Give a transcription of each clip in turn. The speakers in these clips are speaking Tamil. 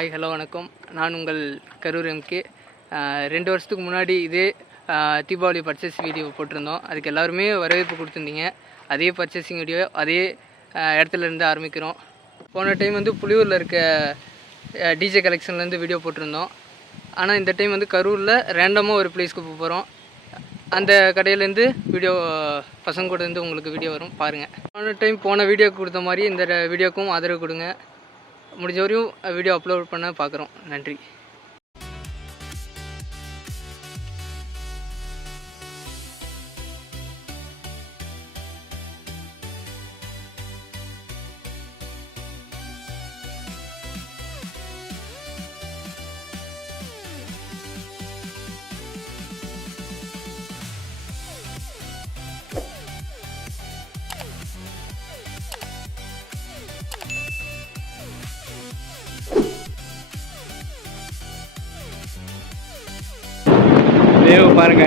ஹாய் ஹலோ வணக்கம். நான் உங்கள் கரூர் எம்கே. 2 வருஷத்துக்கு முன்னாடி இதே தீபாவளி பர்ச்சேஸ் வீடியோ போட்டிருந்தோம். அதுக்கு எல்லாருமே வரவேற்பு கொடுத்துருந்தீங்க. அதே பர்ச்சேசிங் வீடியோ அதே இடத்துலேருந்து ஆரம்பிக்கிறோம். போன டைம் வந்து புலியூரில் இருக்க டிஜே கலெக்ஷன்லேருந்து வீடியோ போட்டிருந்தோம். ஆனால் இந்த டைம் வந்து கரூரில் ரேண்டமாக ஒரு பிளேஸ்க்கு போக போகிறோம். அந்த கடையிலேருந்து வீடியோ பசங்க கூட இருந்து உங்களுக்கு வீடியோ வரும், பாருங்கள். போன வீடியோக்கு கொடுத்த மாதிரி இந்த வீடியோக்கும் ஆதரவு கொடுங்க. முடிஞ்ச வரையும் வீடியோ அப்லோட் பண்ண பார்க்குறோம். நன்றி. பாருங்க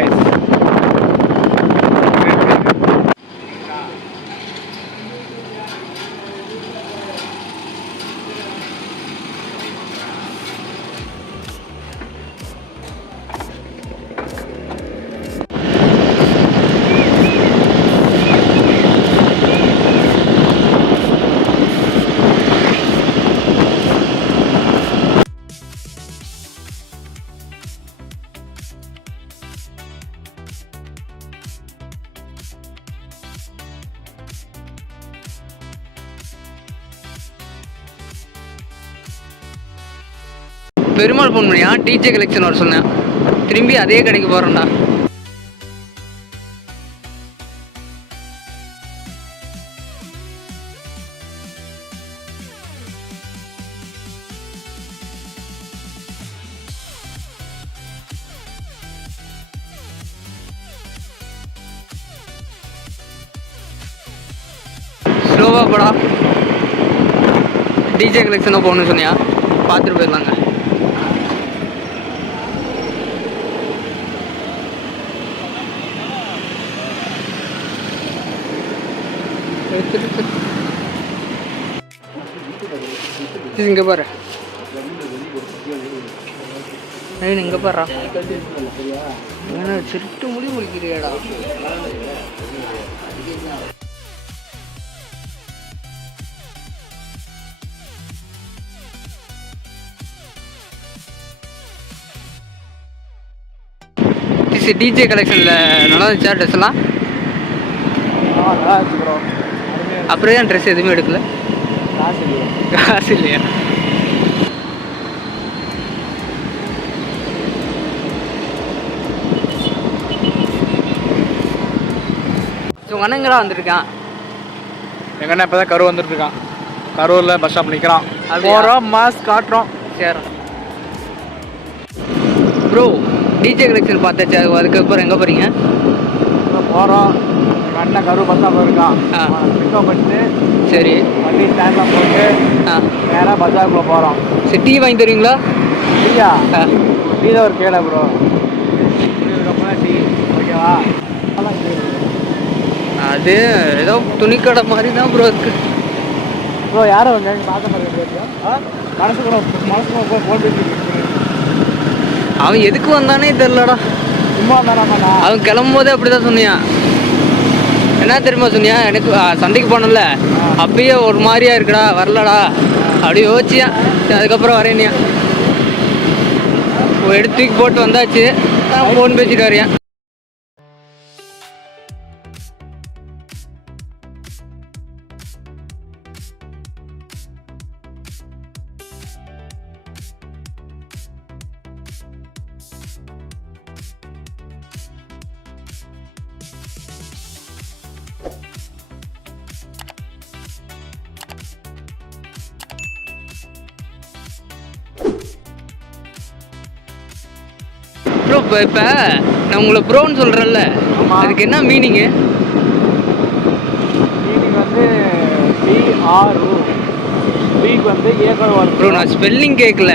பெருமாள் ஃபோன் பண்ணியா டிஜே கலெக்ஷன் வர சொன்னேன். திரும்பி அதே கடைக்கு போகிறோம்டா. ஸ்லோவாக போடா. டிஜே கலெக்ஷனாக போகணுன்னு சொன்னியா, பார்த்துட்டு போயிடலாங்க. இங்கே பாரு, இங்கே பாரு, சிட்டு முடி முடிக்கிறியாடா. டிஜே கலெக்ஷனில் நல்லா இருந்துச்சா ட்ரெஸ் எல்லாம்? அப்புறம் ஏன் ட்ரெஸ் எதுவுமே எடுக்கல? காசு இல்லையா? உங்கள் அண்ணங்கடா வந்துருக்கான். எங்கள் அண்ணன் இப்போ தான் கரூர் வந்துட்டுருக்கான். கரூரில் பஸ் ஸ்டாப் நிற்கிறான். போகிறோம், மாஸ்க் காட்டுறோம். சரி ப்ரோ, டிஜே கலெக்ஷன் பார்த்தாச்சு. அதுக்கப்புறம் எங்கே போகிறீங்க? போகிறோம். எங்கள் அண்ணன் கரூர் பஸ் ஸ்டாப்பில் இருக்கான். பிக்கப் பண்ணிட்டு சரி வண்டி ஸ்டாண்டில் போட்டு நேராக பஜாருக்குள்ளே போகிறோம். சரி, டீ வாங்கி தருவீங்களா? டீயா? டீ தான் ஒரு கேள ப்ரோ. இதுக்கப்புறம் டீ ஓகேவா? அது ஏதோ துணிக்கடை மாதிரி தான் ப்ரோ இருக்கு. ப்ரோ யாரை வந்து பார்க்க மாட்டேன். மனசுக்குள்ள போட்டு அவன் எதுக்கு வந்தானே தெரிலடா. சும்மா வந்தானாமாண்ணா? அவன் கிளம்பும் போதே அப்படி தான் சொன்னியான். என்ன தெரியுமா சொன்னியா, எனக்கு சந்தைக்கு போனோம்ல அப்பயே ஒரு மாதிரியா இருக்குடா, வரலடா அப்படி யோசிச்சியா. அதுக்கப்புறம் வரேனியா, எடுத்து போட்டு வந்தாச்சு. ஃபோன் பேசிட்டு வரையா. ப்ரோ, இப்போ நான் உங்களை ப்ரோன்னு சொல்கிறேன்ல, அதுக்கு என்ன மீனிங்கு? மீனிங் வந்து பிஆர்ஓ. வீக் வந்து ஏக்கர் வரும் ப்ரோ. நான் ஸ்பெல்லிங் கேட்கல.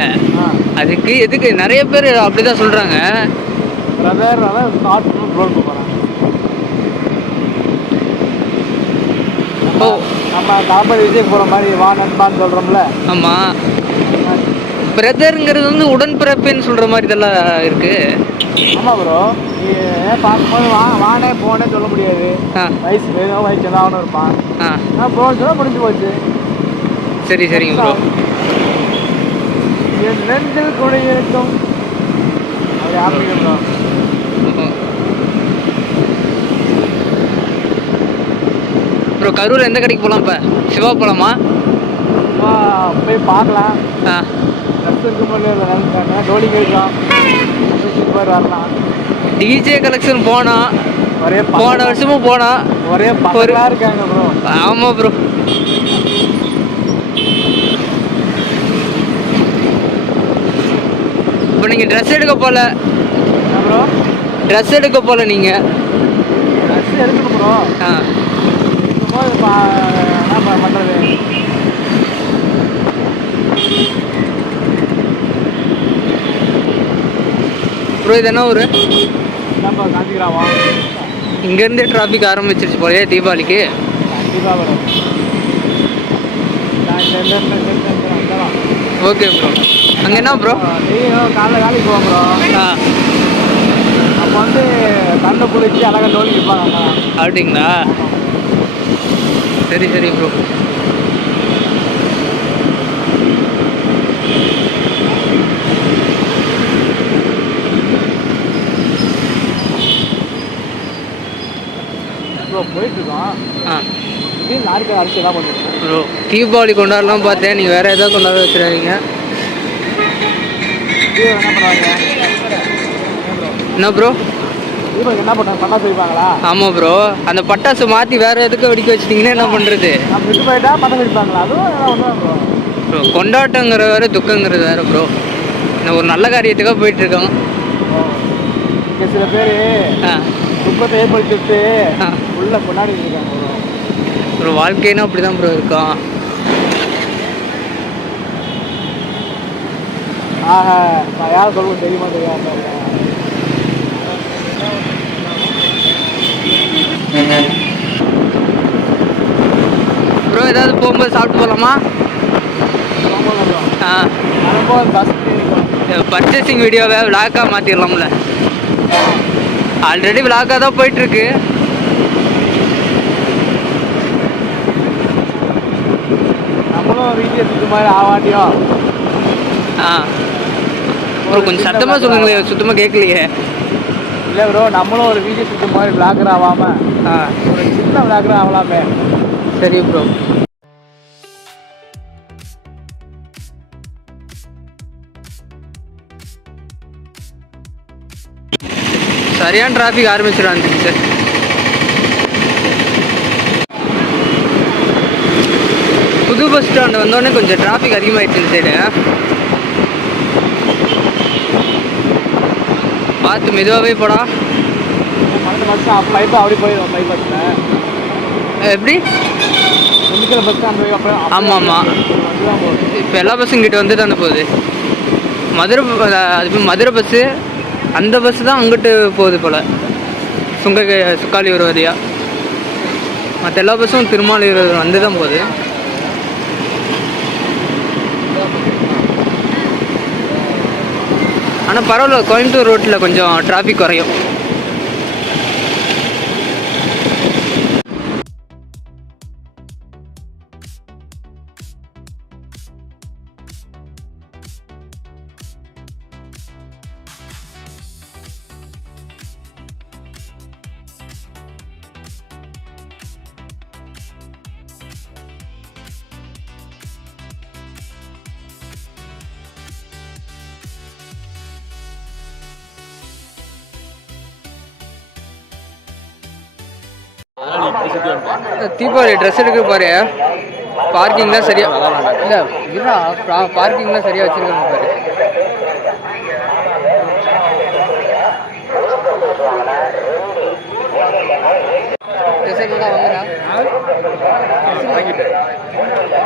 அதுக்கு எதுக்கு நிறைய பேர் அப்படி தான் சொல்கிறாங்க. பிரதர் அதான் ஸ்டார்ட் பண்ணி ரோல் போகிறாங்க. ஓ, நம்ம காமெடி விஜய்க்கு போகிற மாதிரி வா நண்பான்னு சொல்கிறோம்ல. ஆமாம். பிரதருங்கிறது வந்து உடன்பிறப்புன்னு சொல்கிற மாதிரி இதெல்லாம் இருக்குது. ஆமாம் ப்ரோ, நீ பார்க்கும்போது வானே போனே சொல்ல முடியாது. வயசு ஏதோ வயசு எல்லாம் இருப்பான். போன்னு சொல்ல முடிஞ்சு போச்சு. சரி சரிங்க ப்ரோ. என் நெஞ்சில் குடியிருக்கும் அப்படி ஆரம்பிக்கிறோம். ப்ரோ கரூர் எந்த கடைக்கு போகலாம்? இப்போ சிவா போகலாமா? போய் பார்க்கலாம். ட்ரெஸ் இருக்கும்போது டோலி கேட்கலாம், வரலாம். டிஜே கலெக்ஷன் போனால் ஒரே போன வருஷமும் போனால் ஒரே பக்கா இருக்காங்க ப்ரோ. ஆமாம் ப்ரோ. இப்போ நீங்கள் ட்ரெஸ் எடுக்க போகல ப்ரோ? ட்ரெஸ் எடுக்க போகல நீங்கள்? ட்ரெஸ் எடுக்கணும் ப்ரோ. இருக்கும்போது என்ன பண்ணுறது? ப்ரோ இது என்ன ஊர்? நம்ம காஞ்சிகிராமம். இங்கேருந்தே டிராஃபிக் ஆரம்பிச்சிருச்சு போலயே தீபாவளிக்கு. கண்டிப்பாக வரும். Okay bro. அங்கே என்ன ப்ரோ? காலைல வேலைக்கு போவோம் ப்ரோ. அப்போ வந்து கண்ணை குளிச்சு அழகாக டோலி இருப்பாங்க. அப்படிங்களா? சரி சரி ப்ரோ. போயிட்டுருக்கோம். லாரிக்கு அரிசி எல்லாம் பண்ணிருக்கோம் ப்ரோ. தீபாவளி கொண்டாடலாம் பார்த்தேன், நீங்கள் வேறு எதாவது கொண்டாட வச்சுருக்கீங்க. என்ன பண்ணுவாங்க? என்ன ப்ரோ? தீபாவளி என்ன பண்ணுவாங்க? பட்டாசு வைப்பாங்களா? ஆமாம் ப்ரோ. அந்த பட்டாசு மாற்றி வேறு எதுக்கு வெடிக்க வச்சிட்டிங்கன்னா என்ன பண்ணுறது? நம்ம விட்டு போயிட்டா பட்டாசு வைப்பாங்களா? அதுவும் எல்லாம் ஒன்றும் ப்ரோ. ப்ரோ கொண்டாட்டங்கிற வேறு துக்கங்கிறது வேறு ப்ரோ. நான் ஒரு நல்ல காரியத்துக்காக போயிட்டுருக்கோம். இங்கே சில பேர் துக்கத்தை ஏற்படுத்திட்டு உள்ள கொண்டாடிட்டு இருக்காங்க ப்ரோ. ஒரு வாழ்க்கைன்னா அப்படி தான் ப்ரோ இருக்கும். நான் யார் சொல்லுவோம் தெரியுமா தெரியாது ப்ரோ. ஏதாவது போகும்போது சாப்பிட்டு போகலாமா? பர்ச்சேசிங் வீடியோவை விளாக்காக மாற்றிடலாம்ல? ஆல்ரெடி விளாக்காக தான் போயிட்டுருக்கு. நம்மளும் வீடியோ சுத்த மாதிரி ஆவாட்டியோ. ப்ரோ கொஞ்சம் சத்தமாக சொல்லுங்களேன், சுத்தமாக கேட்கலையே. இல்லை ப்ரோ, நம்மளும் ஒரு வீடியோ சுத்த மாதிரி விளாக்கர் ஆகாமல் ஒரு சின்ன விளாக்கர் ஆகலாமே. சரி ப்ரோ. சரியான டிராஃபிக் ஆரம்பிச்சிடாந்துச்சு சார். புது பஸ் ஸ்டாண்டு வந்தோடனே கொஞ்சம் டிராஃபிக் அதிகமாகிடுச்சு இந்த சைடு. பார்த்து மெதுவாகவே போடா. பைப்பு அப்படி போயிடும். பைபஸில் எப்படி? Bus stand. ஆமாம் ஆமாம். இப்போ எல்லா பஸ்ஸும் இங்கிட்ட வந்து தானே போகுது. மதுரை பஸ்ஸு அந்த பஸ்ஸு தான் அங்கிட்டு போகுது போல், சுக்காலியூர் வழியா. மற்ற எல்லா பஸ்ஸும் திருமாலியூர் வந்து தான் போகுது. ஆனால் பரவாயில்ல, கோயம்புத்தூர் ரோட்டில் கொஞ்சம் டிராஃபிக் குறையும். தீபாவளி ட்ரெஸ் எடுக்க பாரு. பார்க்கிங்லாம் சரியா இல்லை, இல்லை பார்க்கிங்லாம் சரியாக வச்சுருக்காங்க பாரு. ட்ரெஸ் எடுக்கலாம் வாங்குறா.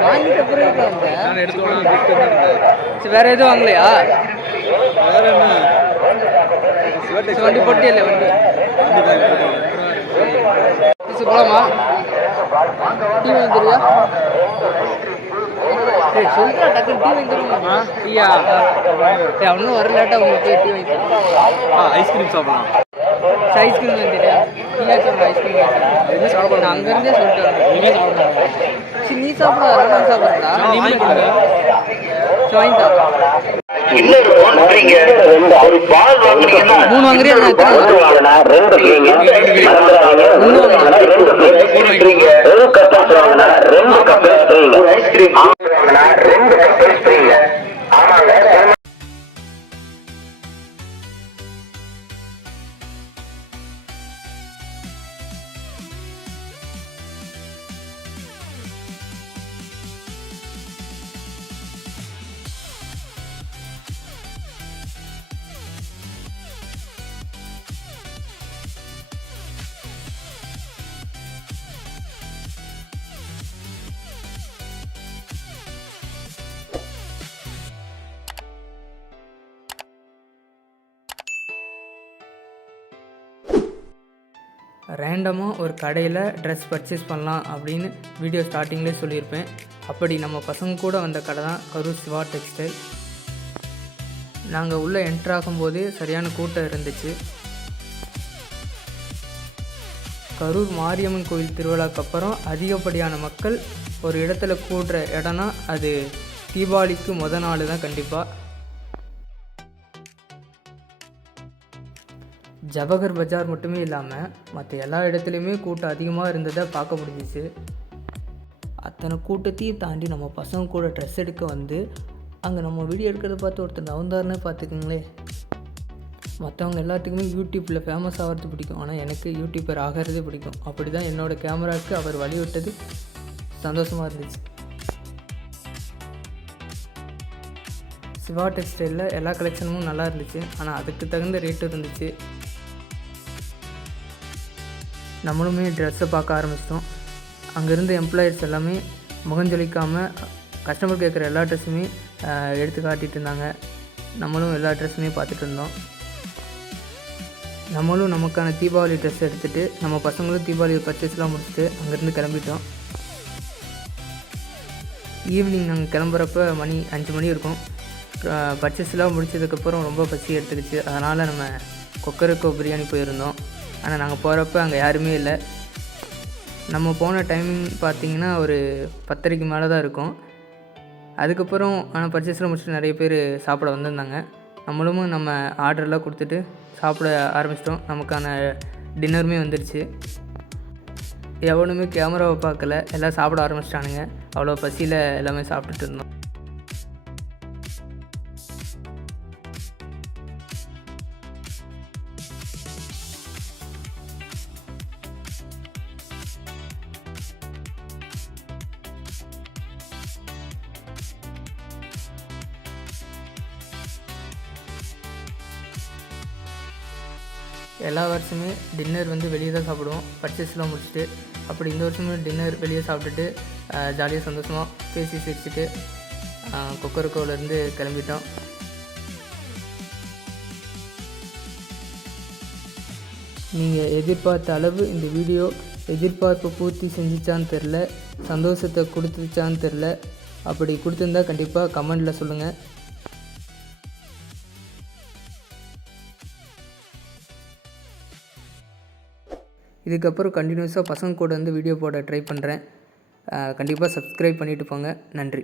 வாங்கிட்ட பிறகு வேற எதுவும் வாங்கலையா? வண்டி போட்டி இல்லை, வண்டி போலாமா? டீ வாங்கிக்கிறியா? சரி சொல்லிட்டு டக்கு டீ வாங்கி தருமா டீயா அவனும் வர லேட்டாக உங்களுக்கு டீ வாங்கி ஐஸ்கிரீம் சாப்பிடலாம். ஐஸ்கிரீம் வந்துட்டு டீயா சொல்கிறேன் ஐஸ்கிரீம் நான் அங்கேருந்தே சொல்லிட்டு வரேன். சரி நீ சாப்பிடாத நான் சாப்பிட்றா வாங்கிட்டா 3 வாங்குறியா ரேண்டமாக ஒரு கடையில் ட்ரெஸ் பர்ச்சேஸ் பண்ணலாம் அப்படின்னு வீடியோ ஸ்டார்டிங்லேயே சொல்லியிருப்பேன். அப்படி நம்ம பசங்க கூட வந்த கடை தான் கரூர் சிவா டெக்ஸ்டைல். நாங்கள் உள்ளே என்ட்ரு ஆகும்போது சரியான கூட்டம் இருந்துச்சு. கரூர் மாரியம்மன் கோயில் திருவிழாக்கு அப்புறம் அதிகப்படியான மக்கள் ஒரு இடத்துல கூடுற இடம்னா அது தீபாவளிக்கு நாள் தான் கண்டிப்பாக. ஜவஹர் பஜார் மட்டுமே இல்லாமல் மற்ற எல்லா இடத்துலையுமே கூட்டம் அதிகமாக இருந்ததை பார்க்க முடிஞ்சிச்சு. அத்தனை கூட்டத்தையும் தாண்டி நம்ம பசங்க கூட ட்ரெஸ் எடுக்க வந்து அங்கே நம்ம வீடியோ எடுக்கிறத பார்த்து ஒருத்தர் நவந்தாருன்னு பார்த்துக்குங்களே. மற்றவங்க எல்லாத்துக்குமே யூடியூப்பில் ஃபேமஸ் ஆகிறது பிடிக்கும், ஆனால் எனக்கு யூடியூபர் ஆகிறது பிடிக்கும். அப்படி தான் என்னோடய கேமராவுக்கு அவர் வழிவிட்டது சந்தோஷமாக இருந்துச்சு. சிவா டெக்ஸ்டைலில் எல்லா கலெக்ஷனும் நல்லா இருந்துச்சு, ஆனால் அதுக்கு தகுந்த ரேட்டு இருந்துச்சு. நம்மளுமே ட்ரெஸ்ஸை பார்க்க ஆரம்பிச்சிட்டோம். அங்கேருந்து எம்ப்ளாயர்ஸ் எல்லாமே முகஞ்சொலிக்காமல் கஸ்டமர் கேட்குற எல்லா ட்ரெஸ்ஸுமே எடுத்து காட்டிகிட்டு இருந்தாங்க. நம்மளும் எல்லா ட்ரெஸ்ஸுமே பார்த்துட்டு இருந்தோம். நம்மளும் நமக்கான தீபாவளி ட்ரெஸ் எடுத்துகிட்டு நம்ம பசங்களும் தீபாவளி பர்ச்சேஸ்லாம் முடிச்சுட்டு அங்கேருந்து கிளம்பிட்டோம். ஈவினிங் நாங்கள் கிளம்புறப்ப மணி 5 மணி இருக்கும். பர்ச்சேஸ்லாம் முடிச்சதுக்கப்புறம் ரொம்ப பசி எடுத்துக்கிச்சு. அதனால் நம்ம கொக்கரக்கோ பிரியாணி போயிருந்தோம். ஆனால் நாங்கள் போகிறப்ப அங்கே யாருமே இல்லை. நம்ம போன டைமிங் பார்த்திங்கன்னா ஒரு 10:30க்கு மேலே தான் இருக்கும். அதுக்கப்புறம் ஆனால் பர்ச்சேஸ்லாம் முடிச்சுட்டு நிறைய பேர் சாப்பிட வந்திருந்தாங்க. நம்மளும் நம்ம ஆர்டர்லாம் கொடுத்துட்டு சாப்பிட ஆரம்பிச்சிட்டோம். நமக்கான டின்னருமே வந்துடுச்சு. எவனுமே கேமராவை பார்க்கல, எல்லாம் சாப்பிட ஆரம்பிச்சிட்டானுங்க. அவ்வளோ பசியில் எல்லாமே சாப்பிட்டுட்டு இருந்தோம். எல்லா வருஷமே டின்னர் வந்து வெளியே தான் சாப்பிடுவோம் பர்ச்சேஸ்லாம் முடிச்சுட்டு. அப்படி இந்த வருஷமே டின்னர் வெளியே சாப்பிட்டுட்டு ஜாலியாக சந்தோஷமாக பேசி சிரிச்சுட்டு கொக்கரக்கோவிலேருந்து கிளம்பிட்டோம். நீங்கள் எதிர்பார்த்த அளவு இந்த வீடியோ எதிர்பார்ப்பை பூர்த்தி செஞ்சிச்சான்னு தெரில, சந்தோஷத்தை கொடுத்துச்சான்னு தெரில. அப்படி கொடுத்துருந்தா கண்டிப்பாக கமெண்டில் சொல்லுங்கள். இதுக்கப்புறம் கண்டினியூஸாக பசங்க கூட வந்து வீடியோ போட ட்ரை பண்ணுறேன். கண்டிப்பாக சப்ஸ்கிரைப் பண்ணிவிட்டு போங்க. நன்றி.